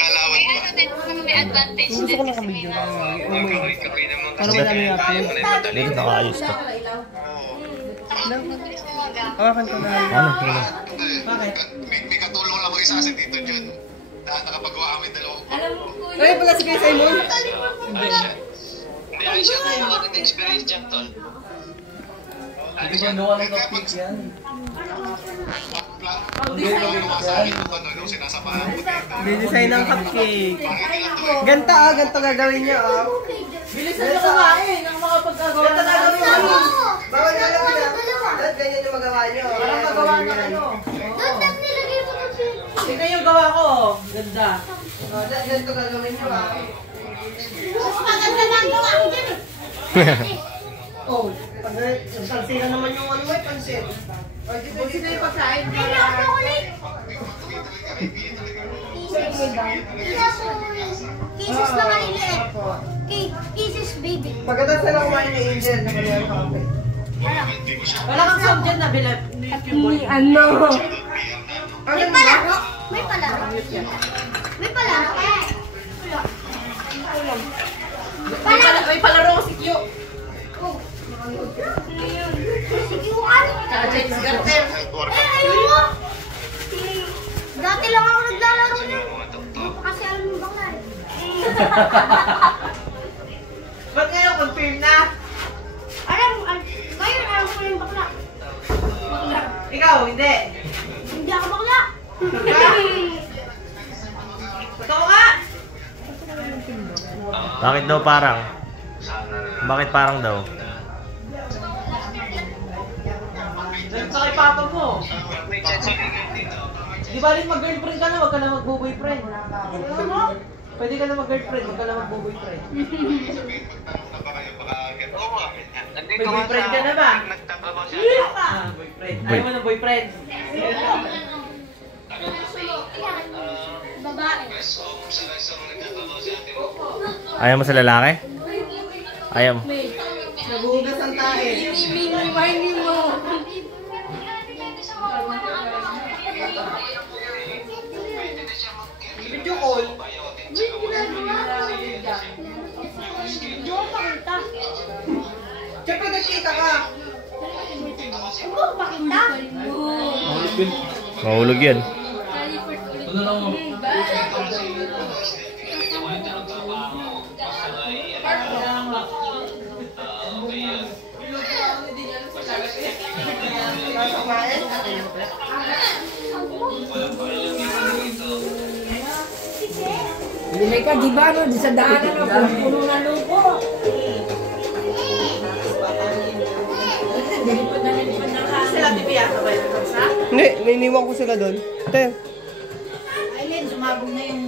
Galawan pa. May advantage din. Gusto ko lang kami dyan. Kakoy naman Para kasi. madami natin. Dito nakaayos to. Hawakan ko na. Ano? Bakit? May katulong lang ko isa si Tito Jun. Nakapagawa kami dalawang. Ay, pala si Kuya Simon. Hindi, ay siya kung makakita-experience dyan, tol. Hindi ba gawa ng cupcake yan? Nung sinasamahan ko dito. Dinesign ng cupcake. Ganto ganto gagawin niyo Bilisan nyo kumain ang mga pagkagawa Ganto na gagawin niyo. Bawal na lang sila. Dapat ganyan yung magawa niyo. Parang magawa ng ano. Ito yung gawa ko. Ganda. Ganto gagawin niyo Oh, pansin naman yung ano may pansin. O, dito yung pagkain. Kisses na maliliit. Kisses baby. Pagkatapos na lang kumain ni Angel na kanyang kape. Wala kang sound dyan na bilap. Ano? May May palaro? May palaro? May palaro? May palaro ko si Kyo. Sigiwan? Tsaka Chinese Garter. Ayun mo! Dati lang ako naglalaro niya. Kasi alam mo bang na Ba't ngayon confirm na? Ngayon alam ko yung bakla. Bakla. Ikaw, hindi. Hindi ako bakla. Totoo nga! Bakit daw parang? Bakit parang daw? Ganun sa kay papa mo. Di ba rin mag-girlfriend ka na, wag ka na mag-boyfriend. Pwede ka na mag-girlfriend, wag ka na mag-boyfriend. May boyfriend ka na ba? Boyfriend. Ayaw mo ng boyfriend. Babae. Ayaw mo sa lalaki? Ayaw mo. Nagugas ang tae. Mimimimimim mo. Video call. Hindi ko pakita. Siyempre nagkita ka. Hindi ko pakita. Mahulog yan. Ano lang mo? Lumay ka, di ba, no? Di sa daanan na, puno na lupo. Sila bibiyak ka ba yung kansa? Hindi, nainiwan ko sila doon. Te. Aileen, sumabog na yung